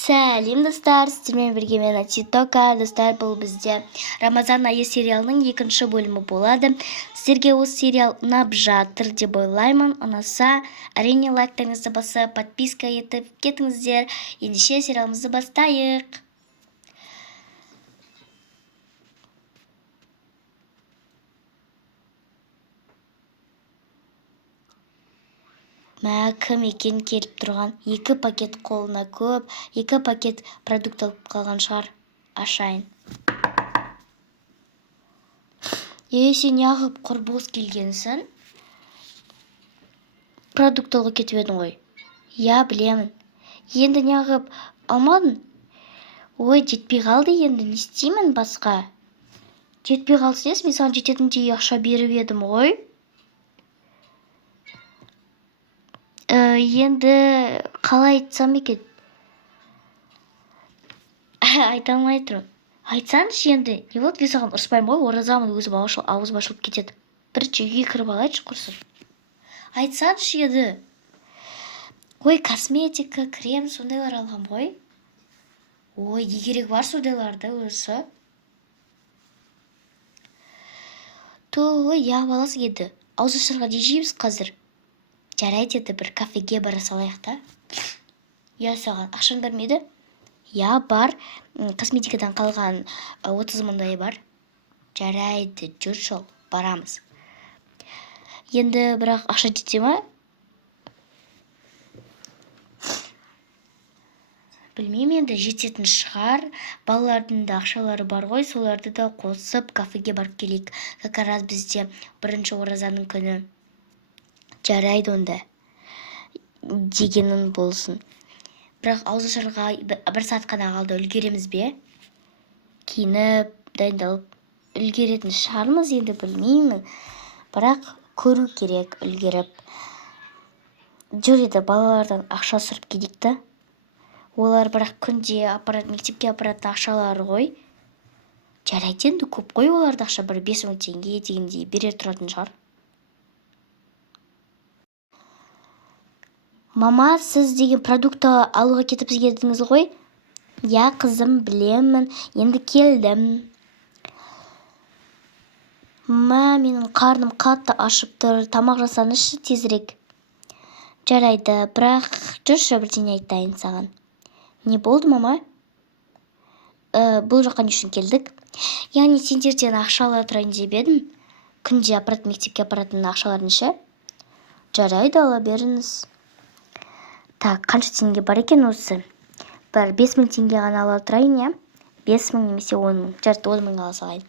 Сәлем достар, сіздермен бірге мен Атитока. Достар, бұл бізде Рамазан айы сериалының екінші бөлімі болады. Сіздерге осы сериал ұнап жатыр деп ойлаймын. Ұнаса, әрине лайктарыңызды басып, подписка етіп кетіңіздер. Ендеше сериалымызды бастайық. Мә, кім екен келіп тұрған? 2 пакет қолына көп, 2 пакет продукт алып қалған шығар. Ашайын. Сен неғып құрбоз келгенсің? Продукт алуға кетіп едің ғой. Я, білемін. Енді неғып алмадың? Ой, жетпей қалды енді, не істеймін басқа? Жетпей қалсын, мен саған жететіндей ақша беріп едім ғой. Енді қалай айтсам екен? Айта алмай тұрмын. Айтсаңшы енді, не болды, мен саған ұрыспаймын ғой, оразамын, өзім ауызым ашылып кетеді. Бірінші үйге кіріп алайыншы құрсын. Айтсаңшы еді. Ой, косметика, крем, сондайлар алғам ғой. Ой, не керек бар сондайларды өзі? Я баласы еді. Ауыз ашарға не жейміз қазір? Жарайды еді, бір кафеге бара салайық та. Я, саған ақшаң бермейді? Я, бар. Косметикадан қалған 30 мыңдай бар. Жарайды, жүр жол, барамыз. Енді бірақ ақша жете ма? Білмеймін, енді жететін шығар. Балалардың да ақшалары бар ғой, соларды да қосып кафеге барып келейік. Как раз бізде бірінші оразаның күні. Жарайды онда. Дегенің болсын. Бірақ ауыз ашарға 1 сағат қана қалды, үлгереміз бе? Киініп, дайындалып, үлгеретін шығармыз, енді білмеймін. Бірақ көру керек үлгеріп. Жүр еді, балалардан ақша сұрып келейік та. Олар бірақ күнде мектепке апаратын ақшалары ғой. Жарайды енді, көп қой оларды ақша, бір 5 мың теңге дегендей берер тұратын шығар. Мама, сіз деген продукты алуға кетіп едіңіз ғой? Я, қызым, білемін, енді келдім. Менің қарным қатты ашып тұр, тамақ жасаңызшы тезірек. Жарайды, бірақ жүрші бірдеңе айтайын саған. Не болды, мама? Бұл жаққа не үшін келдік? Яғни сендерден ақша ала тұрайын деп едім. Күнде мектепке апаратын ақшаларын ше? Жарайды, ала беріңіз. Так, қанша теңге бар екен осы? Бір 5 мың теңге ғана ала тұрайын, я? 5 мың немесе 10 мың. Жарты 10 мың ала салайын.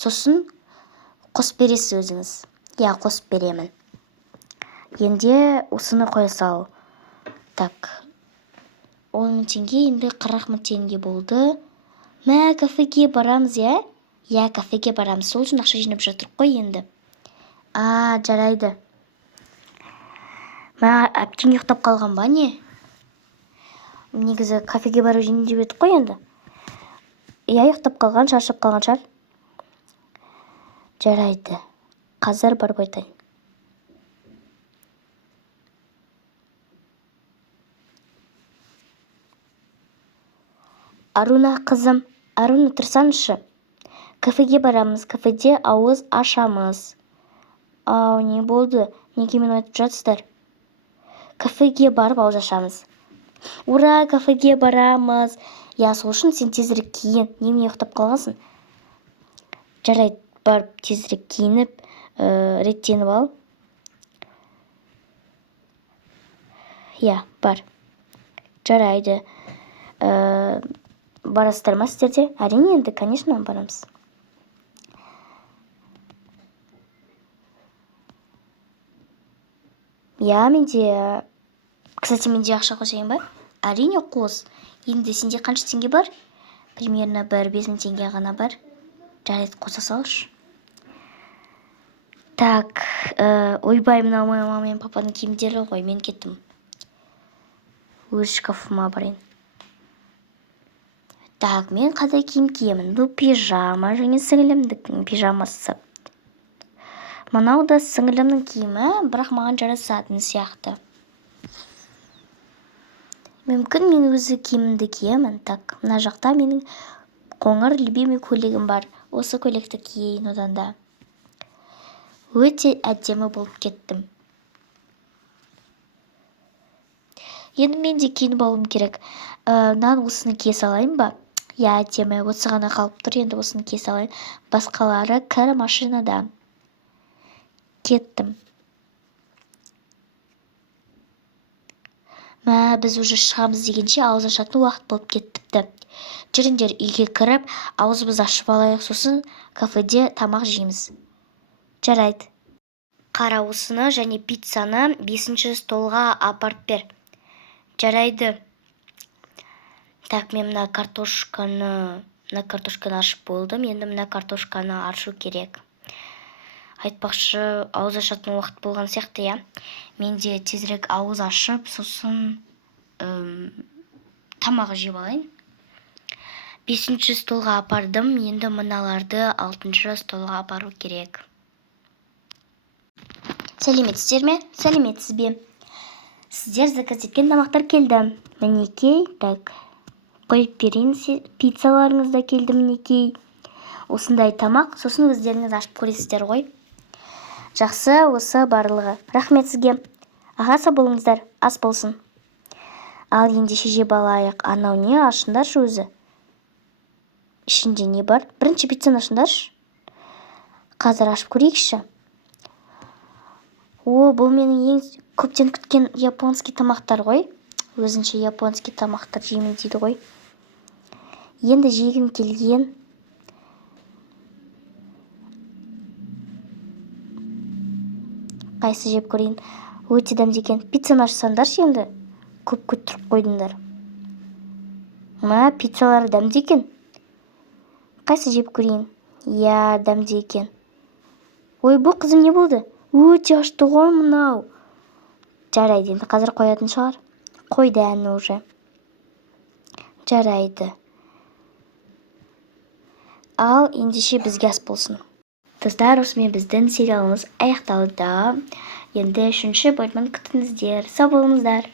Сосын қосып бересіз өзіңіз. Я, қосып беремін. Енді осыны қоя сал. Так, 10 мың теңге, енді 40 мың теңге болды. Мә, кафеге барамыз, я? Я, кафеге барамыз. Сол үшін ақша жинап жатыр қой енді. Жарайды. Әпкең ұйықтап қалған ба, не? Негізі кафеге бару жеңіл деп едік қой енді. Я, ұйықтап қалған, шаршап қалған шығар. Жарайды. Қазір барып айтайын. Аруна, қызым, Аруна, тұрсаңшы. Кафеге барамыз, кафеде ауыз ашамыз. Не болды? Неге мен айтып жатсыздар? Кафеге барып ауыз ашамыз. Ура, кафеге барамыз. Я, сол үшін сен тезірек киін. Немене ұйықтап қалғансың? Жарайды, барып тезірек киініп, реттеніп ал. Я, бар. Жарайды. Барасыздар ма сіздерде? Әрине енді, конечно, барамыз. Я, менде... Кстати, менде ақша қосайын ба? Әрине қос. Енді сенде қанша теңге бар? Примерно 5 мың теңге ғана бар. Жарайды, қоса салшы. Так, ойбай, мынау мама мен папаның киімдері ғой, мен кеттім. Өз шкафыма барайын. Так, мен қандай киім киемін? Бұл пижама, және сіңілімдіктің пижамасы. Мынау да сіңілімнің киімі, бірақ маған жарасатын сияқты. Мүмкін мен өзі киімімді киемін. Так, мына жақта менің қоңыр любимый көйлегім бар. Осы көйлекті киейін одан да. Өте әдемі болып кеттім. Енді мен де киініп алуым керек. Мынаны осыны кие салайын ба? Я, әдемі, осы ғана қалып тұр, енді осыны кие салайын. Басқалары кір машинада. Кеттім. Біз уже шығамыз дегенше ауыз ашатын уақыт болып кеттіпті. Жүріңдер, үйге кіріп, аузымызды ашып алайық, сосын кафеде тамақ жейміз. Жарайды. Қара осыны және пиццаны 5-ші столға апарып бер. Жарайды. Так, мен мына картошканы ашып болдым. Енді мына картошканы ашу керек. Айтпақшы, ауыз ашатын уақыт болған сияқты, я. Мен де тезірек ауыз ашып, сосын тамақ жеп алайын. 5-ші столға апардым, енді мыналарды 6-ші столға апару керек. Сәлеметсіздер ме? Сәлеметсіз бе? Сіздер заказ еткен тамақтар келді. Мінекей, так, қойып берейін, пиццаларыңыз да келді, мінекей. Осындай тамақ, сосын өздеріңіз ашып көресіздер ғой. Жақсы, осы барлығы. Рахмет сізге. Аға, сау болыңыздар, ас болсын. Ал ендеше жеп алайық. Анау не, ашындаршы өзі. Ішінде не бар? Бірінші пиццаны ашындаршы. Қазір ашып көрейікші. Бұл менің ең көптен күткен японский тамақтар ғой. Өзінше японский тамақтар жеймін дейді ғой. Енді жегім келген. Қайсы жеп көрейін. Өте дәмді екен. Пиццаны ашсаңдаршы енді. Көп тұрып қойдыңдар. Пиццалары дәмді екен. Қайсы жеп көрейін. Я, дәмді екен. Бұл қызым не болды? Өте ашты ғой мынау. Жарайды, енді қазір қоятын шығар. Қойды әні уже. Жарайды. Ал ендеше бізге ас болсын. Достар, осымен біздің сериалымыз аяқталды. Енді 3-ші бөлімін күтіңіздер. Сау болыңыздар.